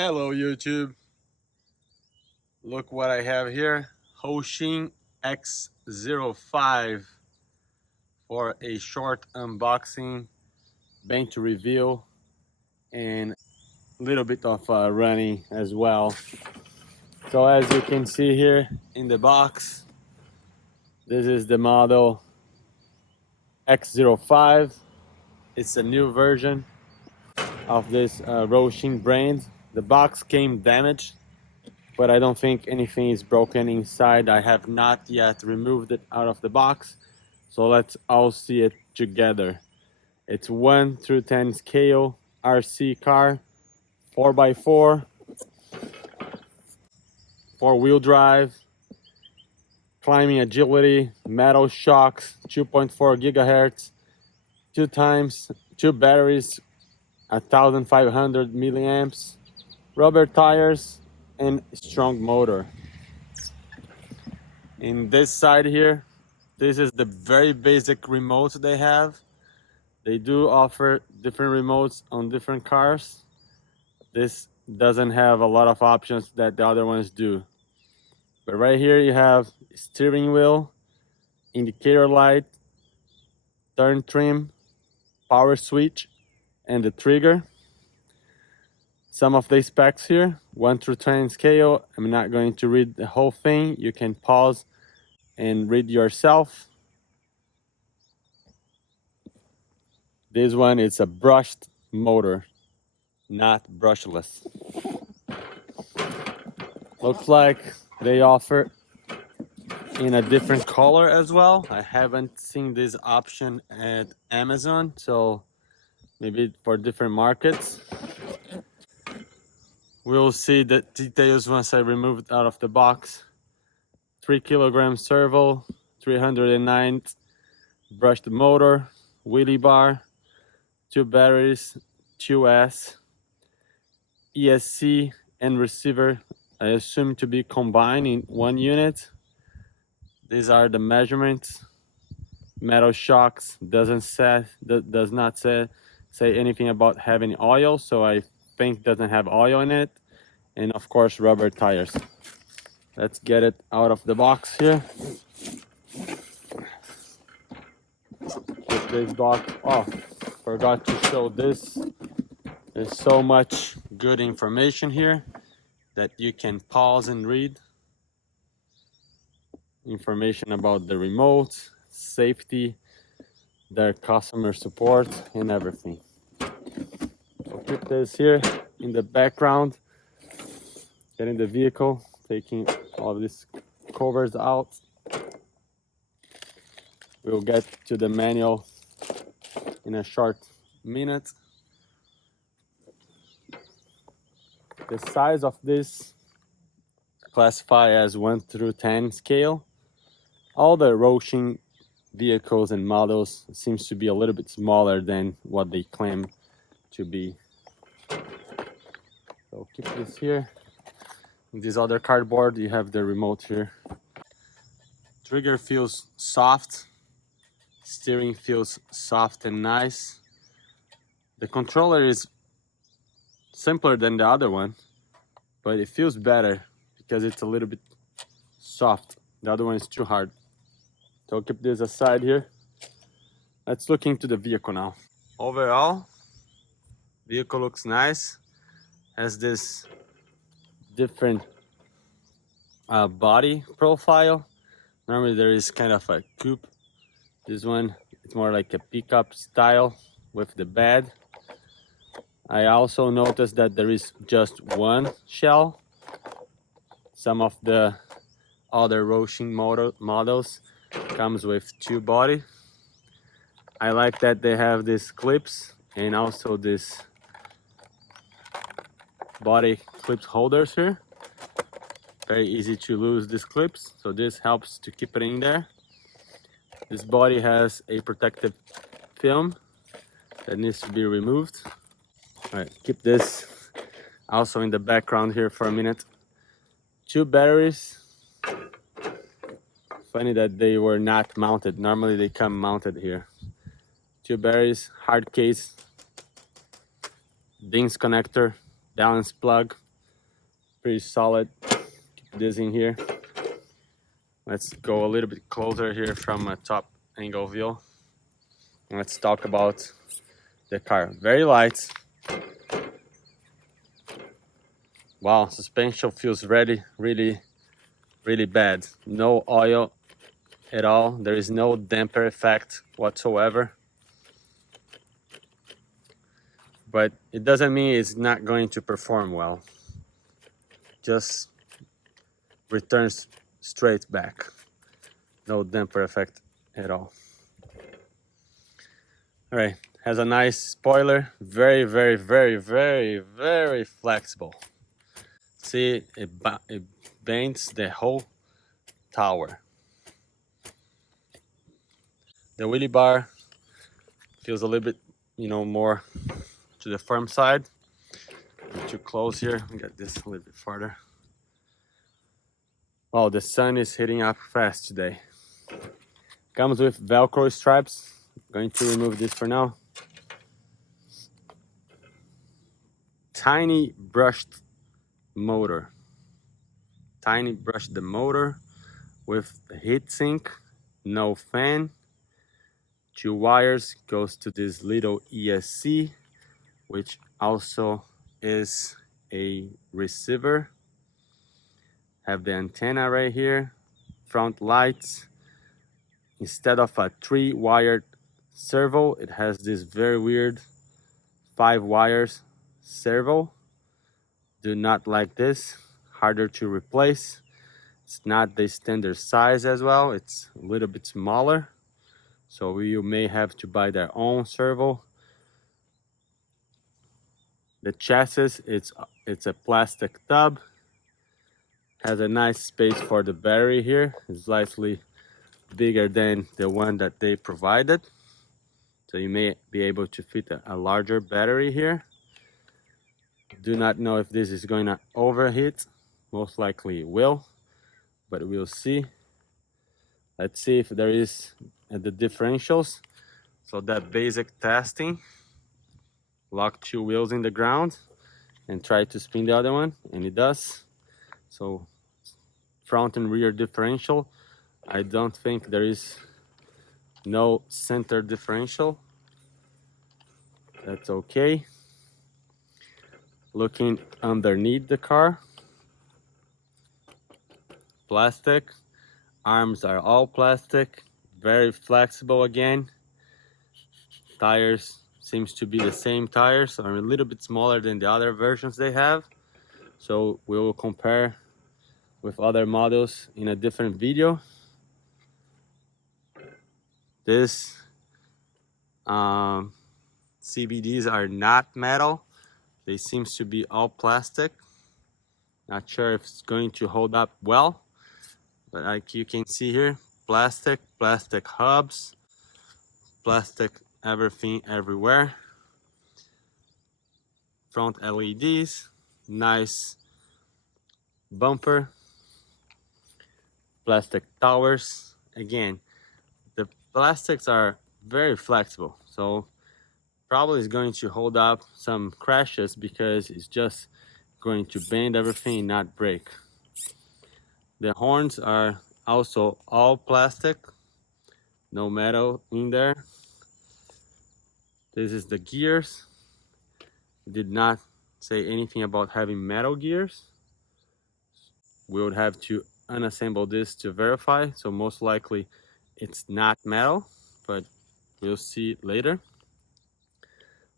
Hello YouTube, look what I have here. Hosim X05 for a short unboxing, bench review, and a little bit of running as well. So as you can see here in the box, this is the model X05. It's a new version of this Hosim brand. The box came damaged, but I don't think anything is broken inside. I have not yet removed it out of the box, so let's all see it together. It's 1 through 10 scale RC car, 4x4, 4-wheel climbing agility, metal shocks, 2.4 gigahertz, 2 batteries, 1500 milliamps, rubber tires, and strong motor. In this side here, this is the very basic remote they have. They do offer different remotes on different cars. This doesn't have a lot of options that the other ones do. But right here you have steering wheel, indicator light, turn trim, power switch, and the trigger. Some of the specs here, 1 through 10 scale. I'm not going to read the whole thing. You can pause and read yourself. This one is a brushed motor, not brushless. Looks like they offer in a different color as well. I haven't seen this option at Amazon, so maybe for different markets. We'll see the details once I remove it out of the box. 3 kilogram servo, 309 brushed motor, wheelie bar, 2 batteries, 2S, ESC and receiver, I assume to be combined in one unit. These are the measurements. Metal shocks does not say anything about having oil, so I think doesn't have oil in it. And of course rubber tires. Let's get it out of the box here. Put this box off. Forgot to show this. There's so much good information here that you can pause and read. Information about the remote, safety, their customer support, and everything. I'll keep this here in the background. Getting the vehicle, taking all of these covers out. We'll get to the manual in a short minute. The size of this classify as 1 through 10 scale. All the Hosim vehicles and models seems to be a little bit smaller than what they claim to be. So keep this here. In this other cardboard, you have the remote here. Trigger feels soft. Steering feels soft and nice. The controller is simpler than the other one, but it feels better because it's a little bit soft. The other one is too hard. So I'll keep this aside here. Let's look into the vehicle now. Overall, vehicle looks nice. Has this different body profile. Normally there is kind of a coupe. This one, it's more like a pickup style with the bed. I also noticed that there is just one shell. Some of the other Hosim models comes with 2 body. I like that they have these clips and also this body clips holders here. Very easy to lose these clips, so this helps to keep it in there. This body has a protective film that needs to be removed. All right, keep this also in the background here for a minute. 2 batteries. Funny that they were not mounted. Normally they come mounted here. 2 batteries, hard case, DINS connector, balance plug, pretty solid. Keep this in here. Let's go a little bit closer here from a top angle view. Let's talk about the car. Very light. Wow, suspension feels really bad. No oil at all. There is no damper effect whatsoever. But it doesn't mean it's not going to perform well. Just returns straight back. No damper effect at all. All right, has a nice spoiler. Very flexible. See, it bends the whole tower. The wheelie bar feels a little bit, more to the firm side. Too close here. Get this a little bit farther. Oh, the sun is hitting up fast today. Comes with Velcro stripes. I'm going to remove this for now. Tiny brushed motor. Tiny brushed the motor with the heat sink, no fan. 2 wires goes to this little ESC, which also is a receiver. Have the antenna right here, front lights. Instead of a 3-wired servo, it has this very weird 5 wires servo. Do not like this, harder to replace. It's not the standard size as well, it's a little bit smaller. So you may have to buy their own servo. The chassis, it's a plastic tub. Has a nice space for the battery here. It's slightly bigger than the one that they provided. So you may be able to fit a larger battery here. Do not know if this is going to overheat. Most likely it will, but we'll see. Let's see if there is the differentials. So that basic testing. Lock 2 wheels in the ground and try to spin the other one, and it does. So front and rear differential. I don't think there is no center differential. That's okay. Looking underneath the car. Plastic. Arms are all plastic. Very flexible again. Tires seems to be the same tires, or a little bit smaller than the other versions they have. So we will compare with other models in a different video. This CBDs are not metal. They seems to be all plastic. Not sure if it's going to hold up well, but like you can see here, plastic hubs, plastic everything everywhere. Front LEDs, nice bumper, plastic towers. Again, the plastics are very flexible, so probably is going to hold up some crashes because it's just going to bend everything, not break. The horns are also all plastic, no metal in there. This is the gears. Did not say anything about having metal gears. We would have to unassemble this to verify, so most likely it's not metal, but we'll see later.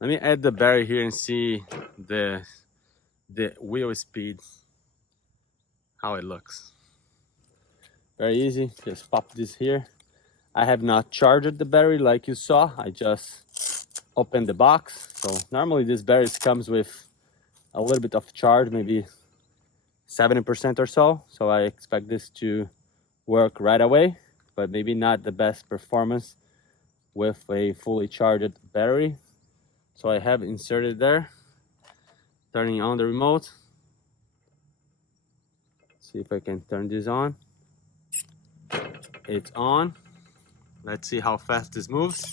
Let me add the battery here and see the wheel speed, how it looks. Very easy, just pop this here. I have not charged the battery like you saw. I just opened the box. So normally this battery comes with a little bit of charge, maybe 70% or so. So I expect this to work right away, but maybe not the best performance with a fully charged battery. So I have inserted there, turning on the remote. See if I can turn this on. It's on. Let's see how fast this moves.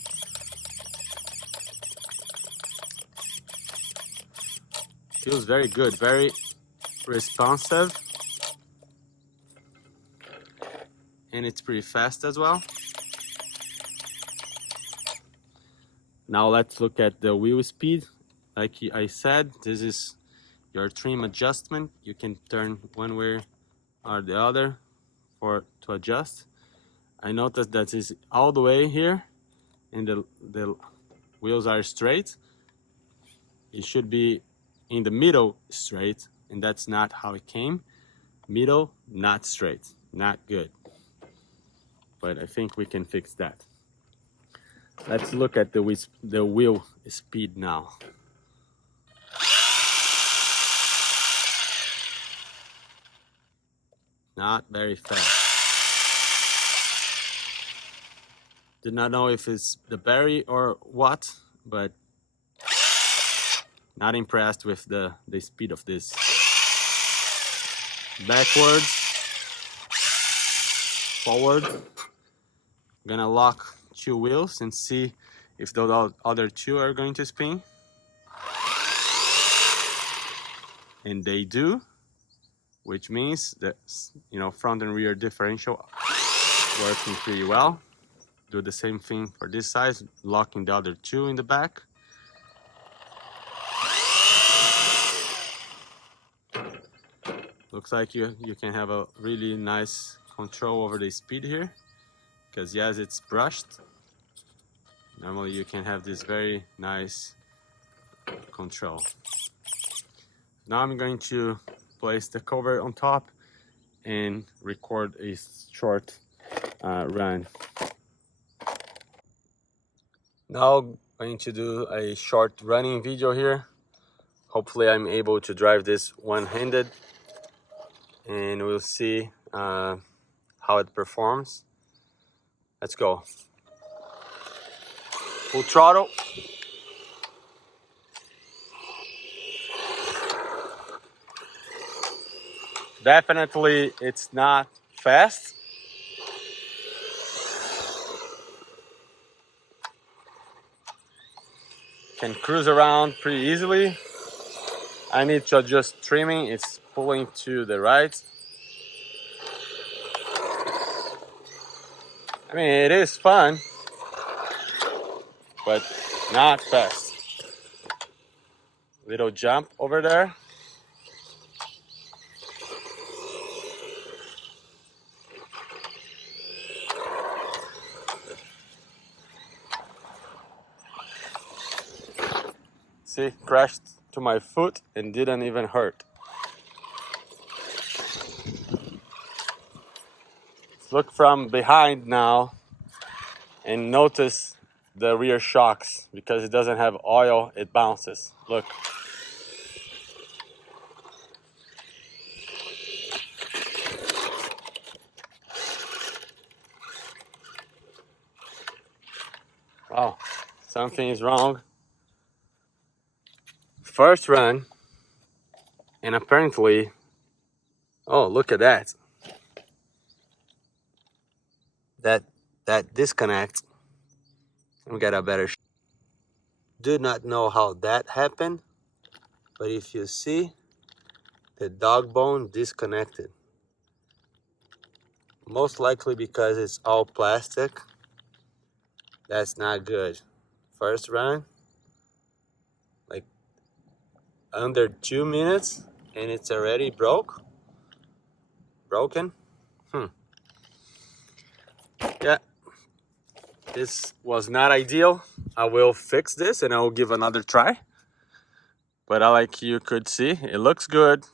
Feels very good, very responsive, and it's pretty fast as well. Now let's look at the wheel speed. Like I said, this is your trim adjustment. You can turn one way or the other to adjust. I noticed that it's all the way here and the wheels are straight. It should be in the middle straight, and that's not how it came. Middle, not straight, not good. But I think we can fix that. Let's look at the wheel speed now. Not very fast. Did not know if it's the battery or what, but not impressed with the speed of this. Backwards, forward. I'm gonna lock 2 wheels and see if the other 2 are going to spin. And they do, which means that, you know, front and rear differential working pretty well. Do the same thing for this side, locking the other 2 in the back. Looks like you can have a really nice control over the speed here, because yes, it's brushed. Normally you can have this very nice control. Now I'm going to place the cover on top and record a short run. Now I'm going to do a short running video here. Hopefully I'm able to drive this one-handed, and we'll see how it performs. Let's go. Full throttle. Definitely it's not fast. Can cruise around pretty easily. I need to adjust trimming. It's pulling to the right. I mean, it is fun, but not fast. Little jump over there. See, crashed to my foot and didn't even hurt. Look from behind now and notice the rear shocks. Because it doesn't have oil, it bounces. Look. Oh, something is wrong. First run, and apparently, oh, look at that. That disconnect. We got a better shot. Do not know how that happened, but if you see, the dog bone disconnected. Most likely because it's all plastic. That's not good. First run, like under 2 minutes, and it's already broken. Yeah, this was not ideal. I will fix this and I will give another try. But like you could see, it looks good,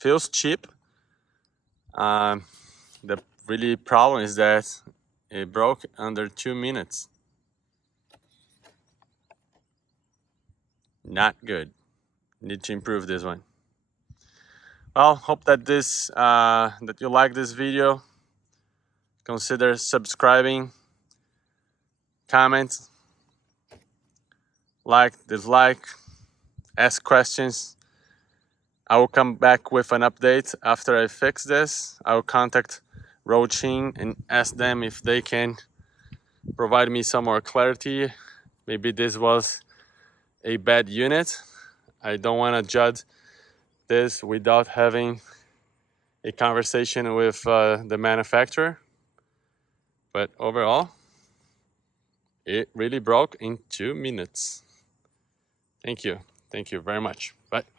feels cheap. The really problem is that it broke under 2 minutes. Not good. Need to improve this one. Well, hope that that you like this video. Consider subscribing, comment, like, dislike, ask questions. I will come back with an update after I fix this. I will contact Hosim and ask them if they can provide me some more clarity. Maybe this was a bad unit. I don't want to judge this without having a conversation with the manufacturer, but overall, it really broke in 2 minutes. Thank you very much. Bye.